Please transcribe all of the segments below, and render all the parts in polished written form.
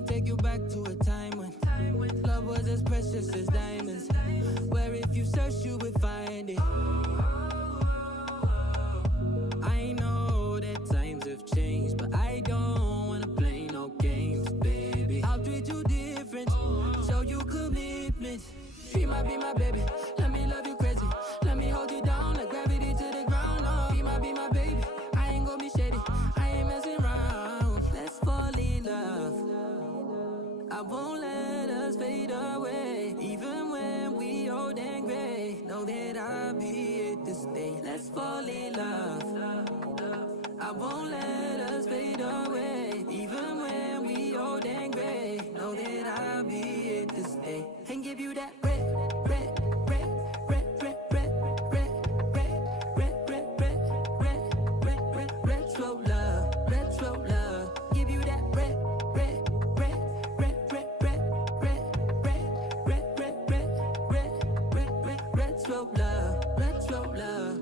me take you back to a time when love was as precious as diamonds, where if you search you would find it. I know that times have changed, but I don't wanna play no games, baby. I'll treat you different, show you commitment. Be my baby, let me love you crazy. Let me hold you down like gravity to the ground. Oh, be my baby, I ain't gonna be shady, I ain't messing around. Let's fall in love, I won't let us fade away. Even when we old and gray, know that I'll be here to stay. Let's fall in love, I won't let us fade away. Even when we old and gray, know that I'll be here to stay. And give you that red, red, red, red, red, red, red, red, red, red, red, red, red, red, retro love, retro love. Give you that red, red, red, red, red, red, red, red, red, red, red, red, red, red, retro love, retro love.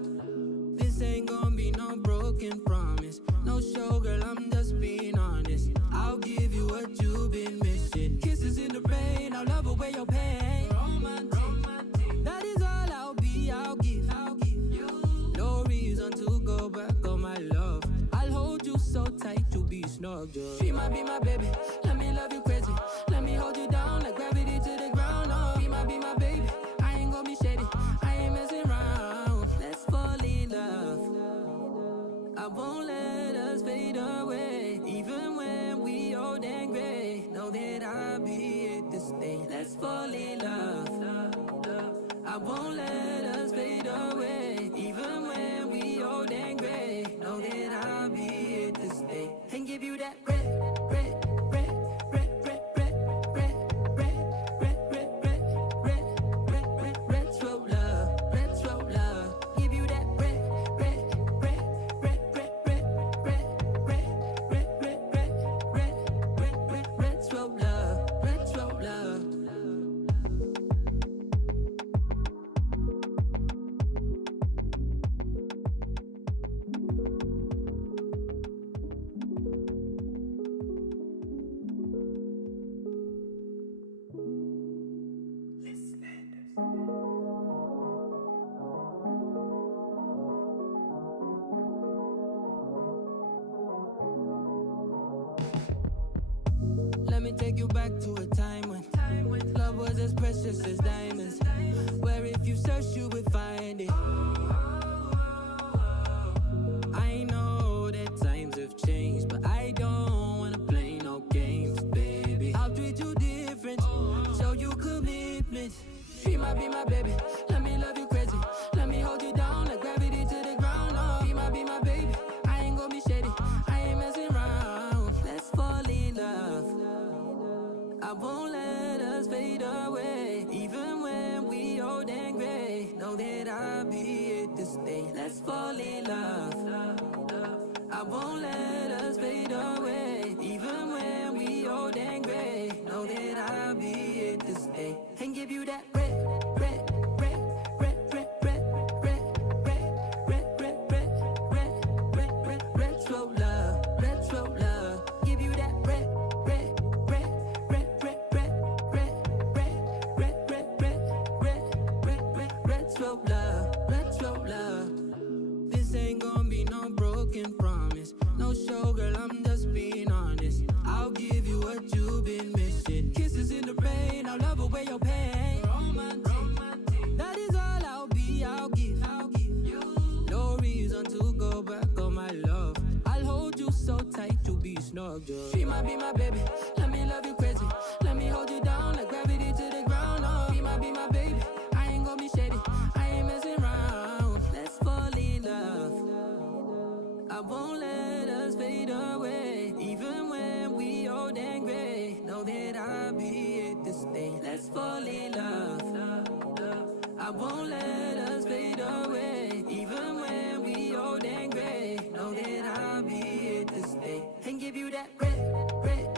This ain't gonna be no broken promise, no show, girl, I'm just being honest. I'll give you what you've been missing. Kisses in the rain, I'll love away your pain. Romantic, that is all I'll be, I'll give you. No reason to go back on my love. I'll hold you so tight, you'll be snug, just be my baby, let me love you crazy. Let me hold you down like gravity to the ground. Oh, be my baby, I ain't gonna be shady, I ain't messing around. Let's fall in love, I won't let us fade away. Even when we old and gray, know that I'll be here to stay. Let's fall in love, I won't let us fade away. Even when we old and gray, know that I'll be here to stay. And give you that red, red, red, red, red, red, red, red, red, red, red, red, red, red, retro love, retro love. Give you that red, red, red, red, red, red, red, red, red, red, red, red, red, red, retro love, retro love. Let me take you back to a time when love was as precious as diamonds, where if you search you would find it. I know that times have changed, but I don't wanna play no games, baby. I'll treat you different, show you commitment. Be my baby, let me love you crazy. Let me hold you down like gravity to the ground. Oh, be my baby, I ain't gonna be shady, I ain't messing around. Let's fall in love, I won't let us fade away. Even when we old and gray, know that I'll be here to stay. Let's fall in love, I won't let us fade away. Even when we old and gray, know that I'll be here to stay. And give you that red, red, red, red, red, red, red, red, red, red, red, red, red, red, retro love, retro love. Give you that red, red, red, red, red, red, red, red, red, red, red, red, red, red, retro love, retro love. This ain't gonna be no broken promise, no show, girl, I'm just being honest. I'll give you what you've been missing. Kisses in the rain, I'll love away your pain. Romantic, that is all I'll be, I'll give you. No reason to go back on my love. I'll hold you so tight, you'll be snug, just be my baby, let me love you crazy. Let me hold you down like gravity to the ground. Oh, be my baby, I ain't gonna be shady, I ain't messing around. Let's fall in love, I won't let us fade away. Even when we old and gray, know that I'll be here to stay. Let's fall in love, I won't let us fade away. Even when we old and gray, know that I'll be here to stay. And give you that red, red,